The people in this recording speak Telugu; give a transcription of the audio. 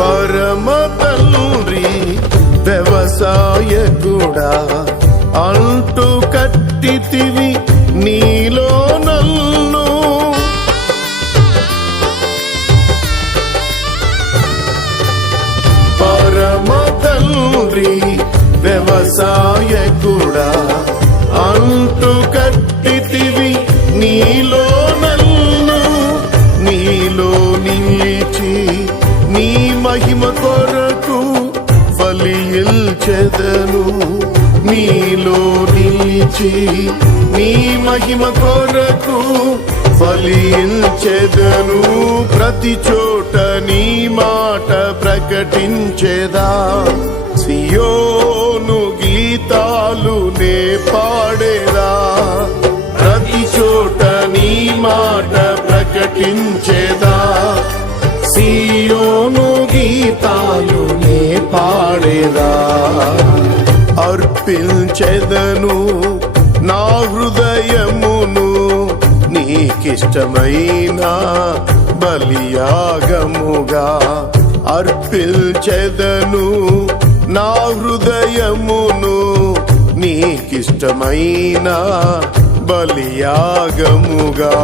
పరమ తండ్రి వ్యవసాయకుడా అంటూ కట్టితివి నీలో నన్ను. పరమ తండ్రి వ్యవసాయకుడా అంటూ కట్టితివి నీలో నన్ను. నీలో నిలిచి నీ మహిమ కొరకు ఫలించెదను. నీలో నిలిచి నీ మహిమ కొరకు ఫలించెదను. ప్రతి చోట నీ మాట ప్రకటించెదా. సియోను గీతాలు నే పాడేదా. ప్రతి చోట నీ మాట ప్రకటించెదా. సియోను గీతాలు నే పాడేదా. అర్పించెదను నా హృదయమును నీకిష్టమైన బలియాగముగా. అర్పించెదను నా హృదయమును నీకిష్టమైన బలియాగముగా.